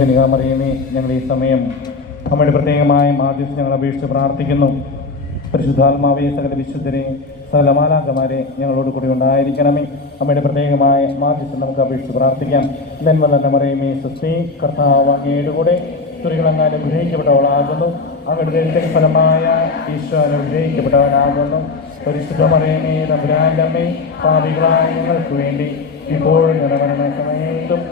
കനികാമറിയമേ ഞങ്ങൾ ഈ സമയം നമ്മുടെ പ്രത്യേകമായ മാധ്യസ്ഥ ഞങ്ങൾ അപേക്ഷിച്ച് പ്രാർത്ഥിക്കുന്നു. പരിശുദ്ധാത്മാവെ സകല വിശുദ്ധരെ സകല ഞങ്ങളോട് കൂടി ഉണ്ടായിരിക്കണമേ. അമ്മയുടെ പ്രത്യേകമായ മാധ്യസ്ഥം നമുക്ക് അപേക്ഷിച്ച് പ്രാർത്ഥിക്കാം. നന്മ നല്ല മറിയമേ സുസ്തി കർത്താവ് അങ്ങയുടെ കൂടെ അങ്ങയുടെ ദൈവത്തിന്റെ ഫലമായ ഈശ്വരൻ അനുഗ്രഹിക്കപ്പെട്ടവനാകുന്നു പരിശുദ്ധ മറിയമേ തമ്പുരാന്റെ അമ്മേ ഞങ്ങൾക്ക് വേണ്ടി ഇപ്പോഴും നിലവരണ സമയത്തും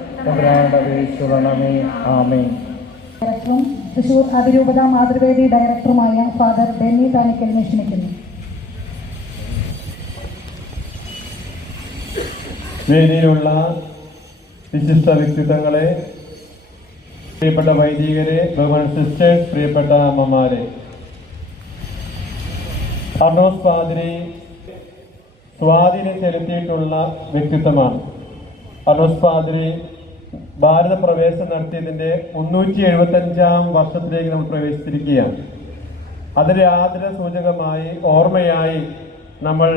ഡയറക്ടറും തൃശൂർ അതിരൂപത മാതൃവേദി ഡയറക്ടറുമായ ഫാദർ ഡെന്നി താനിക്കലിനെ ക്ഷണിക്കുന്നു വേദിയിലുള്ള വിശിഷ്ട വ്യക്തിത്വങ്ങളെ പ്രിയപ്പെട്ട വൈദികരെ ബഹുമാൻ സിസ്റ്റേഴ്സ് പ്രിയപ്പെട്ട അമ്മമാരെ. അർണോസ് പാതിരി സ്വാധീനം ചെലുത്തിയിട്ടുള്ള വ്യക്തിത്വമാണ്. അർണോസ് പാതിരി ഭാരത പ്രവേശനം നടത്തിയതിന്റെ മുന്നൂറ്റി എഴുപത്തി അഞ്ചാം വർഷത്തിലേക്ക് നമ്മൾ പ്രവേശിച്ചിരിക്കുകയാണ്. അതിന്റെ ആദര സൂചകമായി ഓർമ്മയായി നമ്മൾ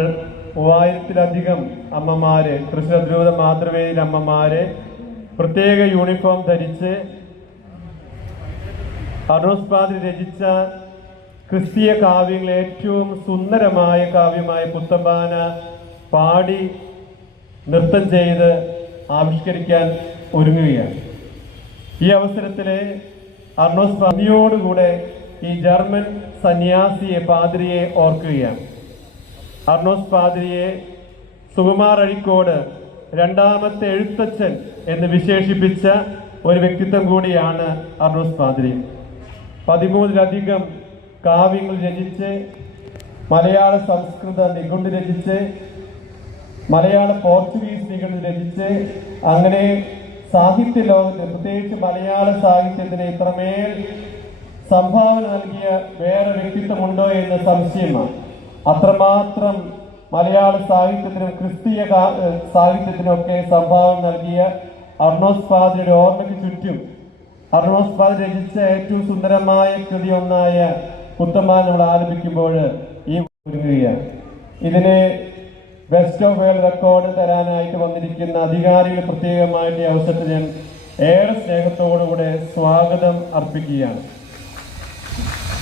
മൂവായിരത്തിലധികം അമ്മമാരെ തൃശ്ശൂർ മാതൃവേദി അമ്മമാരെ പ്രത്യേക യൂണിഫോം ധരിച്ച് അറോസ് രചിച്ച ക്രിസ്തീയ കാവ്യങ്ങൾ ഏറ്റവും സുന്ദരമായ കാവ്യമായ പുത്തമ്പാന പാടി നൃത്തം ചെയ്ത് ആവിഷ്കരിക്കാൻ ഒരുങ്ങുകയാണ്. ഈ അവസരത്തിൽ അർണോസ് പന്നിയോടുകൂടെ ഈ ജർമ്മൻ സന്യാസിയെ പാതിരിയെ ഓർക്കുകയാണ്. അർണോസ് പാതിരിയെ സുകുമാർ അഴിക്കോട് രണ്ടാമത്തെ എഴുത്തച്ഛൻ എന്ന് വിശേഷിപ്പിച്ച ഒരു വ്യക്തിത്വം കൂടിയാണ് അർണോസ് പാതിരി. പതിമൂന്നിലധികം കാവ്യങ്ങൾ രചിച്ച് മലയാള സംസ്കൃത നിഘണ്ടു രചിച്ച് മലയാള പോർച്ചുഗീസ് നിഘണ്ടു രചിച്ച് അങ്ങനെ സാഹിത്യ ലോകത്ത് പ്രത്യേകിച്ച് മലയാള സാഹിത്യത്തിന് ഇത്രമേൽ സംഭാവന നൽകിയ വേറെ വ്യക്തിത്വമുണ്ടോ എന്ന സംശയമാണ്. അത്രമാത്രം മലയാള സാഹിത്യത്തിനും ക്രിസ്തീയ സാഹിത്യത്തിനൊക്കെ സംഭാവന നൽകിയ അർണോസ് ഫാദറുടെ ഓർമ്മയ്ക്ക് ചുറ്റും അർണോസ് ഫാദർ രചിച്ച ഏറ്റവും സുന്ദരമായ കൃതി ഒന്നായ പുത്തമാൻ നമ്മൾ ആലപിക്കുമ്പോൾ ഈ ഒരുങ്ങുകയാണ് ഇതിന് ബെസ്റ്റ് ഓഫ് വേൾഡ് റെക്കോർഡ് തരാനായിട്ട് വന്നിരിക്കുന്ന അധികാരികൾ പ്രത്യേകമായിട്ട് ഈ അവസരത്തിൽ ഞാൻ ഏറെ സ്നേഹത്തോടുകൂടെ സ്വാഗതം അർപ്പിക്കുകയാണ്.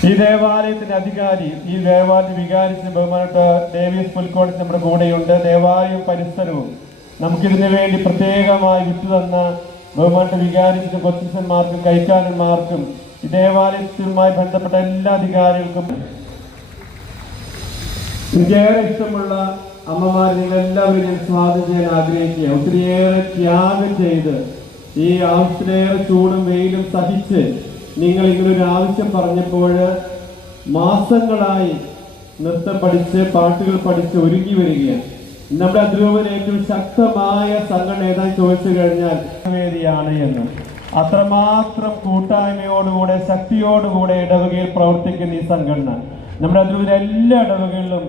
ഈ ദേവാലയത്തിന്റെ അധികാരി ഈ ദേവാലയ വികാരിച്ച് ബഹുമാനപ്പെട്ട ഡേവിസ് പുൽക്കോട് നമ്മുടെ കൂടെയുണ്ട്. ദേവാലയവും പരിസരവും നമുക്കിതിനു വേണ്ടി പ്രത്യേകമായി വിട്ടു തന്ന ബഹുമാനപ്പെട്ട വികാരിച്ചിന്റെ കൊച്ചിസന്മാർക്കും കൈക്കാരന്മാർക്കും ഈ ദേവാലയത്തിനുമായി ബന്ധപ്പെട്ട എല്ലാ അധികാരികൾക്കും എനിക്കേറെ ഇഷ്ടമുള്ള അമ്മമാർ നിങ്ങളെല്ലാവരും ഞാൻ സ്വാഗതം ചെയ്യാൻ ആഗ്രഹിക്കുക ഒത്തിരിയേറെ ത്യാഗം ചെയ്ത് ഈ ആവശ്യത്തിലേറെ ചൂടും വെയിലും സഹിച്ച് നിങ്ങൾ ഇങ്ങനൊരു ആവശ്യം പറഞ്ഞപ്പോൾ മാസങ്ങളായി നൃത്തം പഠിച്ച് പാട്ടുകൾ പഠിച്ച് ഒരുങ്ങി വരികയാണ്. നമ്മുടെ അധ്രൂപന് ഏറ്റവും ശക്തമായ സംഘടന ഏതായി ചോദിച്ചു കഴിഞ്ഞാൽ വേദിയാണ് എന്ന്. അത്രമാത്രം കൂട്ടായ്മയോടുകൂടെ ശക്തിയോടുകൂടെ ഇടവകയിൽ പ്രവർത്തിക്കുന്ന ഈ സംഘടന. നമ്മുടെ അതിലൂടെ എല്ലാ ഇടവകളിലും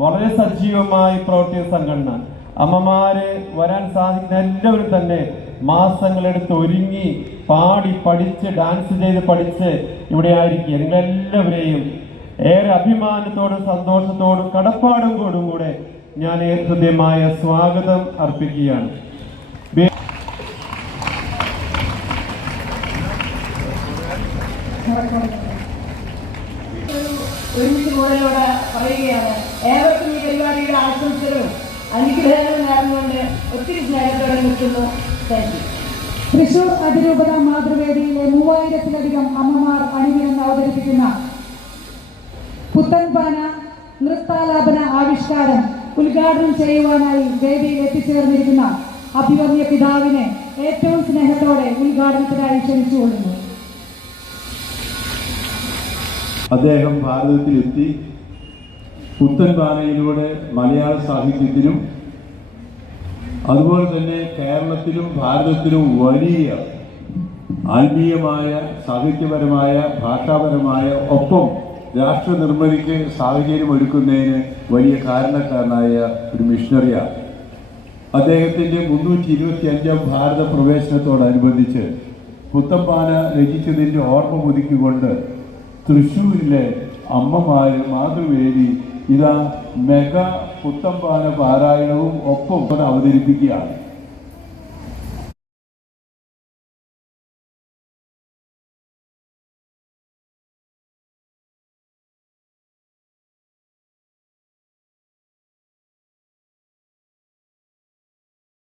വളരെ സജീവമായി പ്രവർത്തിക്കുന്ന സംഘടന. അമ്മമാര് വരാൻ സാധിക്കുന്ന എല്ലാവരും തന്നെ മാസങ്ങളെടുത്ത് ഒരുങ്ങി പാടി പഠിച്ച് ഡാൻസ് ചെയ്ത് പഠിച്ച് ഇവിടെ ആയിരിക്കുക. നിങ്ങളെല്ലാവരെയും ഏറെ അഭിമാനത്തോടും സന്തോഷത്തോടും കടപ്പാടും കൂടും കൂടെ ഞാൻ ഹൃദ്യമായ സ്വാഗതം അർപ്പിക്കുകയാണ്. Thank ഒരുമിച്ച് പറയുകയാണ് ഏവർക്കും ഈ പരിപാടിയുടെ ആശംസകളും അനുഗ്രഹങ്ങളും നേർന്നുകൊണ്ട് ഒത്തിരി സ്നേഹത്തോടെ നിൽക്കുന്നു. താങ്ക് യു തൃശൂർ അതിരൂപത മാതൃവേദിയിലെ മൂവായിരത്തിലധികം അമ്മമാർ അണിനിരന്ന് അവതരിപ്പിക്കുന്ന പുത്തൻപാന നൃത്താലാപന ആവിഷ്കാരം ഉദ്ഘാടനം ചെയ്യുവാനായി വേദിയിൽ എത്തിച്ചേർന്നിരിക്കുന്ന അഭിവന്യ പിതാവിനെ ഏറ്റവും സ്നേഹത്തോടെ ഉദ്ഘാടനത്തിനായി ക്ഷണിച്ചുകൊള്ളുന്നു അദ്ദേഹം ഭാരതത്തിലെത്തി പുത്തൻ ബാനയിലൂടെ മലയാള സാഹിത്യത്തിനും അതുപോലെ തന്നെ കേരളത്തിലും ഭാരതത്തിലും വലിയ ആത്മീയമായ സാഹിത്യപരമായ ഭാഷാപരമായ ഒപ്പം രാഷ്ട്ര നിർമ്മിതിക്ക് സാഹചര്യം ഒരുക്കുന്നതിന് വലിയ കാരണക്കാരനായ ഒരു മിഷണറിയാണ് അദ്ദേഹത്തിന്റെ മുന്നൂറ്റി ഇരുപത്തി അഞ്ചാം ഭാരത പ്രവേശനത്തോടനുബന്ധിച്ച് പുത്തപ്പാന രചിച്ചതിന്റെ ഓർമ്മ പുതുക്കിക്കൊണ്ട് തൃശ്ശൂരിലെ അമ്മമാര് മാതൃവേദി ഇതാ മെഗാ പുത്തമ്പാന പാരായണവും ഒപ്പം അവതരിപ്പിക്കുകയാണ്.